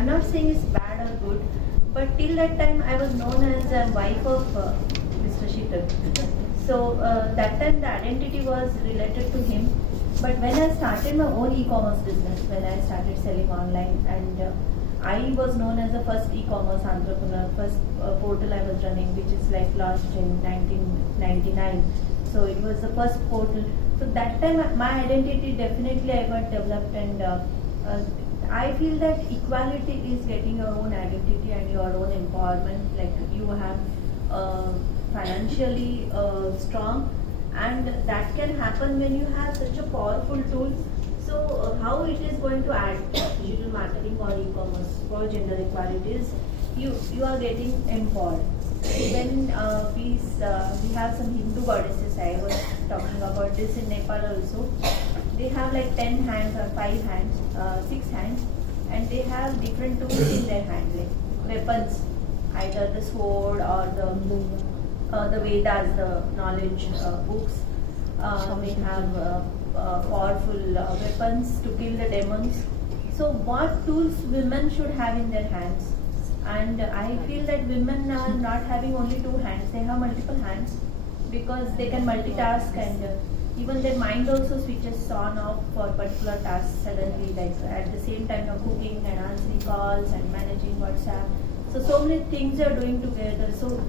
I'm not saying it's bad or good, but till that time I was known as a wife of Mr. Sheetal. So that time the identity was related to him. But when I started my own e-commerce business, when I started selling online, and I was known as the first e-commerce entrepreneur, first portal I was running, which is like launched in 1999. So it was the first portal. So that time my identity definitely I got developed, and I feel that equality is getting your own identity and your own empowerment. Like you have financially strong, and that can happen when you have such a powerful tool. So how it is going to add digital marketing or e-commerce for gender equality is you are getting empowered. When we have some Hindu goddesses, I was talking about this in Nepal also. They have like 10 hands or 5 hands, 6 hands, and they have different tools in their hand, like weapons, either the sword or the Vedas, the knowledge books. They have powerful weapons to kill the demons. So what tools women should have in their hands? And I feel that women are not having only 2 hands, they have multiple hands, because they can multitask, and even their mind also switches on off for particular tasks suddenly, like at the same time of cooking and answering calls and managing WhatsApp. So many things are doing together. So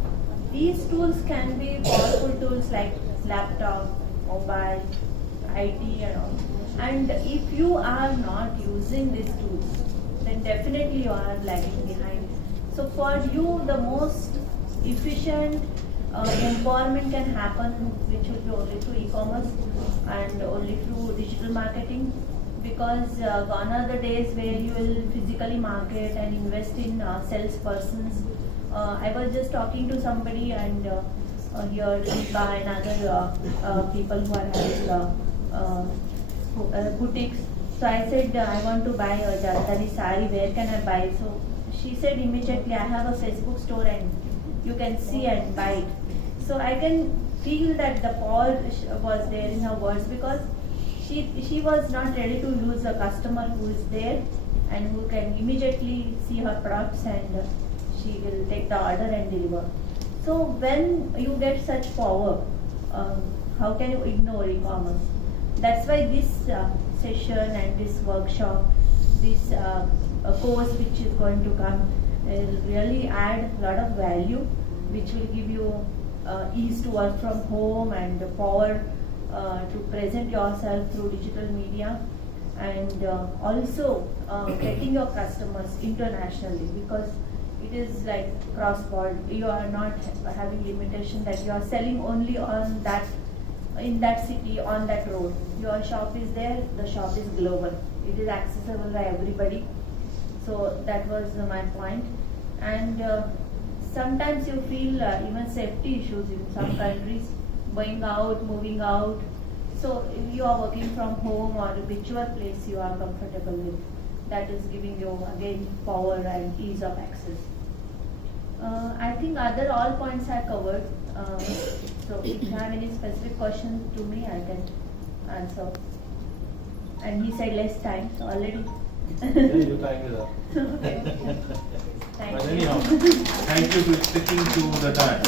these tools can be powerful tools like laptop, mobile, IT and all. And if you are not using these tools, then definitely you are lagging behind. So for you, the most efficient empowerment can happen, which will be only through e-commerce and only through digital marketing, because gone are the days where you will physically market and invest in salespersons. I was just talking to somebody, and here Deepa and other people who are having boutiques. So I said, I want to buy a Jardani sari, where can I buy? So she said immediately, I have a Facebook store and you can see and buy it. So I can feel that the power was there in her words, because she was not ready to lose a customer who is there and who can immediately see her products, and she will take the order and deliver. So when you get such power, how can you ignore e-commerce? That's why this session and this workshop, this course which is going to come, will really add a lot of value, which will give you ease to work from home and the power to present yourself through digital media, and also getting your customers internationally, because it is like cross-border. You are not having limitation that you are selling only on that, in that city, on that road. Your shop is there, the shop is global. It is accessible by everybody. So that was my point. And sometimes you feel even safety issues in some countries, going out, moving out. So if you are working from home or whichever place you are comfortable with, that is giving you again power and ease of access. I think other all points are covered. So if you have any specific questions to me, I can answer. And he said less time, so already. Yeah, your time is up. Okay. Thank But you. anyhow, thank you for sticking to the time.